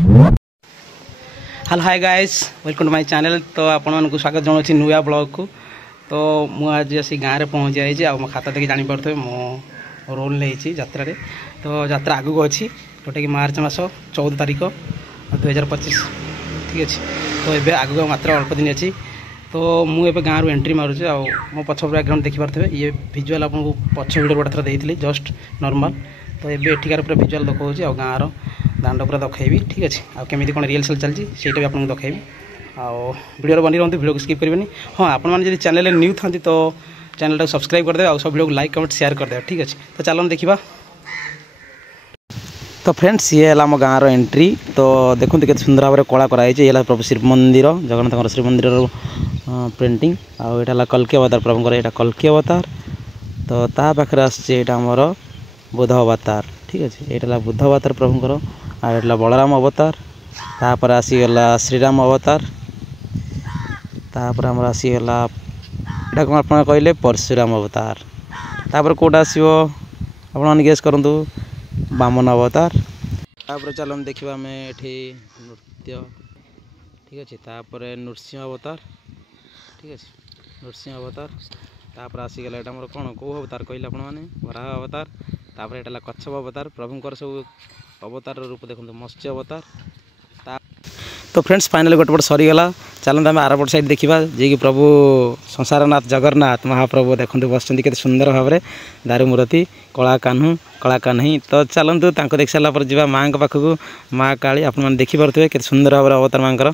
Hello hi guys welcome to my channel. तो आपण मानक स्वागत जनावि नुआ ब्लॉग को। तो मुझे आसी गाँव में पहुँची जाइए आ खाता देखिए जापर मो रोल नहीं यात्रा रे। तो यात्रा आगू अच्छी जोटा कि मार्च मास 14 तारीख 2025 ठीक अच्छे। तो ये आगू मात्र अल्प दिन अच्छी। तो मुझे गाँव एंट्री मारुचे आ मो पछ बैकग्राउंड देखिपे ये विजुआल आपको पछ वीडियो गोटे थर देती जस्ट नॉर्मल। तो ये एठिकार पूरा विजुआल देखा आ गाँव दांड पूरा देखी ठीक अच्छे। आमती कौन रियल सेल चलती से आपको देखी वीडियो बनी रुँच वीडियो को स्किप करेंगे। हाँ आपड़ी चैनल न्यू था तो चैनल को सब्सक्राइब करदे और सब वीडियो को लाइक कमेंट शेयर करदे ठीक अच्छे। तो चलो देखा। तो फ्रेंड्स ये है आम गाँव एंट्री। तो देखो के सुंदर भाव में कला कराई ये प्रभु श्री मंदिर जगन्नाथ श्री मंदिर पेंटिंग आटा कल्की अवतार प्रभुଙ୍କର यहाँ कल्की अवतार। तो ता पाखे आमर बुध अवतार ठीक अच्छे। यहाँ बुध अवतार प्रभुଙ୍କର आटा बलराम अवतार तापर आसीगला श्रीराम अवतार तापर आमर आसीगला यहाँ कौन आप कहले परशुराम अवतार तापर कौटा आसो आप गेस करूँ वामन अवतार। तापर चलो देखा आम ये नृत्य ठीक अच्छे। तापर नृसिंह अवतार ठीक अच्छे नृसिंह अवतार तापर आसीगला यहाँ मोर कौन कौ अवतार कहले आपने वराह अवतार तापर यहाँ कच्छप अवतार प्रभुंर सब अवतार रूप देखते मत्स्य अवतार। तो फ्रेंड्स फाइनल गोटे पट सरीगला चलते आम आरपट साइड देखा जी कि प्रभु संसारनाथ जगन्नाथ महाप्रभु देखते बस के सुंदर भाव में दारू मूर्ति कला कान्ही। तो चलतु देख सारापर जा माँ पाखक माँ काली आप देखिपे के सुंदर भाव में अवतार माँ।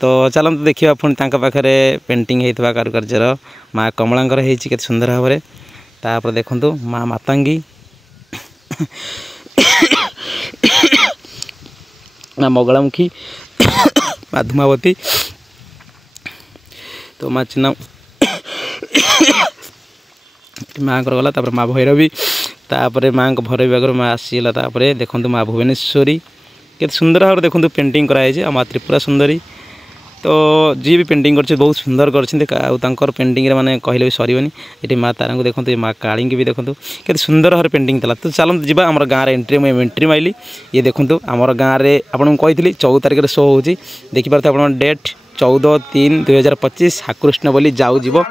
तो चलतु देखा पुणी पाखे पेंटिंग होता कारुकार्यर माँ कमलांकर होती सुंदर भाव में। तापर देखु माँ मातांगी माँ मंगलामुखी माँ धूमावती तो माँ चिन्ना माँ गला तापर माँ भैरवी तापर माँ भैरवी आगर माँ आसीगला। तापर देखो माँ भुवनेश्वरी के सुंदर भाव देखो पेंटिंग कराई माँ त्रिपुरा सुंदरी। तो जी भी पेंटिंग कर बहुत सुंदर कर पेंटिंग माने कहले भी सरबनी। ये माँ तारा को देखो माँ काली भी देखो के सुंदर भाव पेंटिंग था। तो चलते जी आम गाँव एंट्री माइली ये देखो आम गाँव में आपको कही 14 तारीख शो हो देखिपे आप डेट 14/3/2025 हाकृष्ण बोली जाऊ जीव।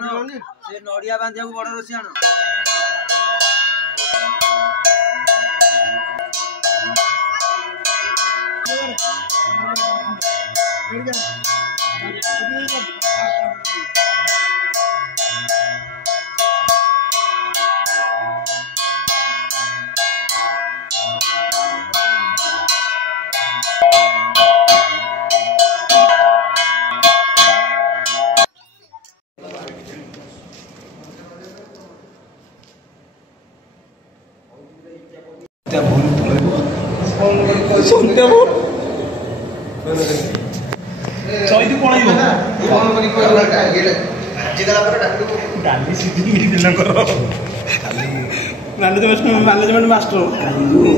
मैनेजमेंट मास्टर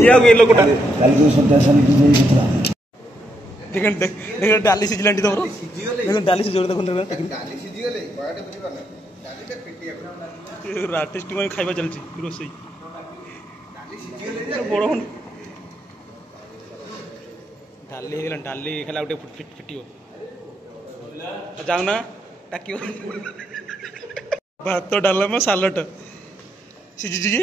ये लोकटा देख डाली सिझिला तुम देख डाली सिझ देख आर्टिस्ट खाଇବା चलती रोसई बड़ डाली डाली खाला गोटे फिटियो जाऊना टाक भात डालमा सालट सिझी कि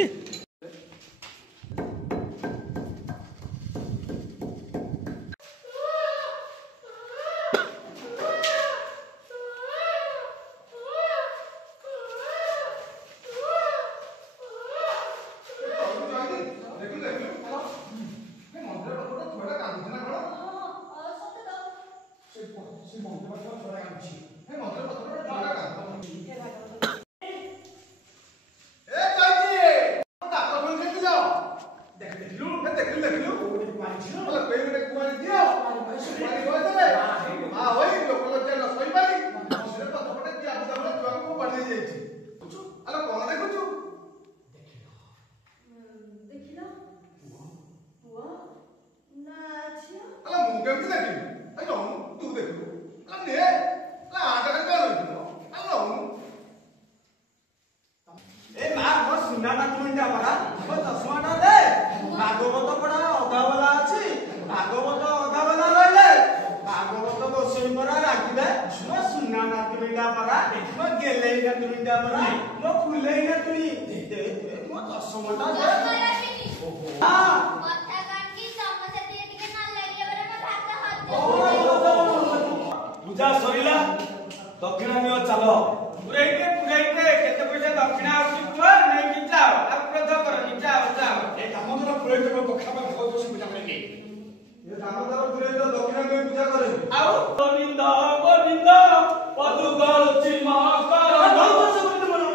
भागवत पढ़ा अधा वाला अच्छी भागवत अधा वाला इंडिया मनी मो फुले ने तुनी दे मो 10 मटा दे हां कथा कान की समस्या दिए टिके न लागिए बरे म भात हाथ पूजा सरिला दक्षिणा नियो चलो पुरैते केते पैसा दक्षिणा आउची को नै कि जाओ अप्रध कर नि जाओ जाओ ए काम तर पुरैते को बखा में बहुत दोष पूजा करेंगे ये काम तर पुरैते दक्षिणा में पूजा करे आउ गोविंद गोविंद पदुगल चिमा कर बहुत दोष बोलते मनो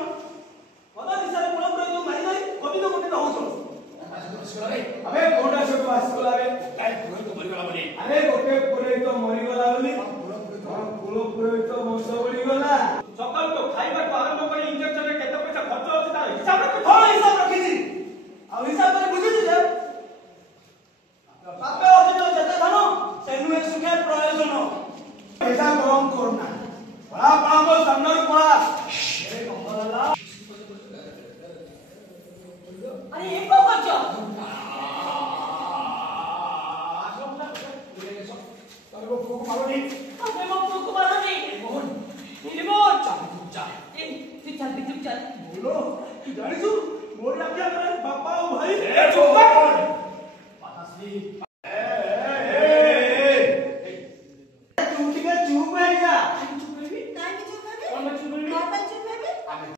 पदा दिशा रे पुरा पुरैते मारी मारी गोविंद गोविंद होसो अबे कोडा से पास कोला रे काय पुरैते मरी गला बोली अरे गोटे पुरैते मरी गला बोली कुलो पुरैते वंश बोली गला सकाल तो खाइबा तो आरंभ करी इंजेक्शन रे केते पैसा खर्च होची तार हिसाब रे थोड़ा हिसाब रखी दी आ हिसाब रे बुझी दी बापे होती तो जते धनो सेनु ए सुखे प्रयोजन पैसा गरम करना बड़ा बड़ा मो सामने पड़ा अरे कमला अरे ये को करछ तारे को फुक मारो नी अबे मो फुक मारो नी निमोन चल ए तू चल बोलो तू जानी तू मोर लगिया करे बापा ओ भाई ए चुप कर पासी तू ठीक है चुप है जा चुप है काई की चुप है कौन चुप है कौन चुप है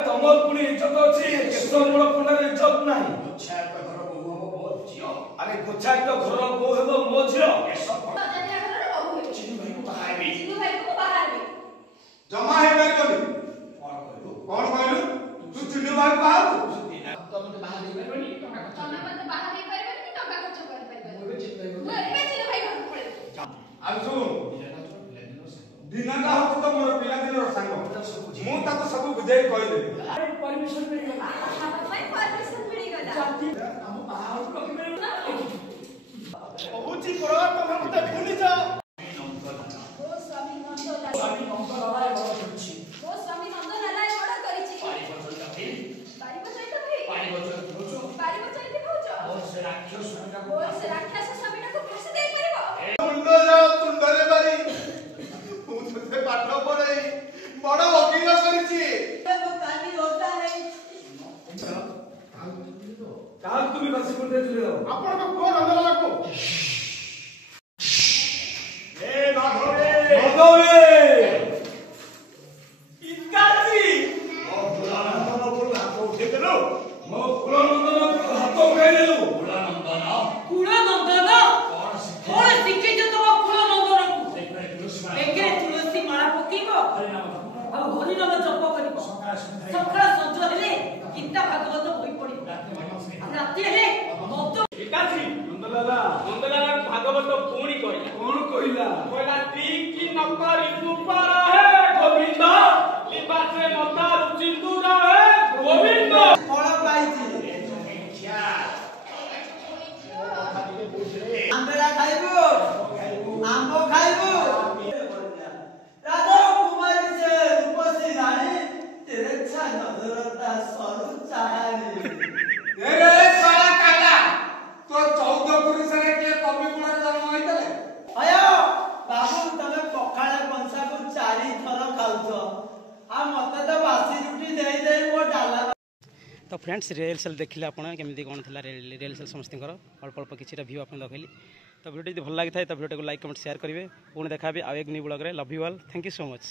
तमर पुनी इज्जत अछि केसो मोर पुनर इज्जत नाही अच्छा तो घर बहु हो बहुत जियो अरे गोछा तो घर बहु हो मो जियो केसो चिन्नू भाई को बाहर भी जमा है मैं कौन कहलु तू चिन्नू भाई बाहर तो मते बाहर दे परबनी टका खर्च मते बाहर दे परबनी कि टका खर्च कर परबनी मोर चिन्नू भाई घर पड़े आ सुन दिना का हो तो मोर पिला दिन रो संग मु ताको सब बुझाई कहले परमिशन मिल गला भाई परमिशन मिल गला हम बाहर को रखबे बहुची करो तो मते भूली जा बड़ा वकील करिछि काल तुम्ही कसे कोणते चले जाऊ आपण को कोण अंदर को ए माधवे इतकाची ओ फुलानंदन को हात उठे देलो मो फुलानंदन को हात उठाई देलो फुलानंदन कोण शिक्षे जो तो फुलानंदन को एके तुलसी माला पकीबो आ हरि नाम जप करिबो सकाळ संज हेले गीता भागवत होई पडिबो राती हेले मत एकाची नंदलाला भागवत पुणी कहिला कोन कहिला ठीक की नकर ऊपर है गोविंद लिबासे मता सिंदूर है गोविंद फळ पाइछि आंबेला खाइबो आंबो खाइबो राधा कुमारी से रूपसी रानी तेरे छा नजरता सरू चाहनी रे साला काला तो 14 पुरुष रे के कवि गुण जन्म होइतले आयो बाबू तमे पखाळे पंसा को 4 थर खाउछ आ मते तो बासी रुटी देई देई मो डाला तो फ्रेंड्स रिहर्सल देखिले आपण केमती कोन थिला रिहर्सल समस्त अल्प अल्प किसी व्यू आप देखली तो वीडियो भल लगी था तो वीडियो को लाइक कमेंट शेयर करेंगे पुणी देखा आ एक न्यू ब्लॉग रे love you all thank you so much.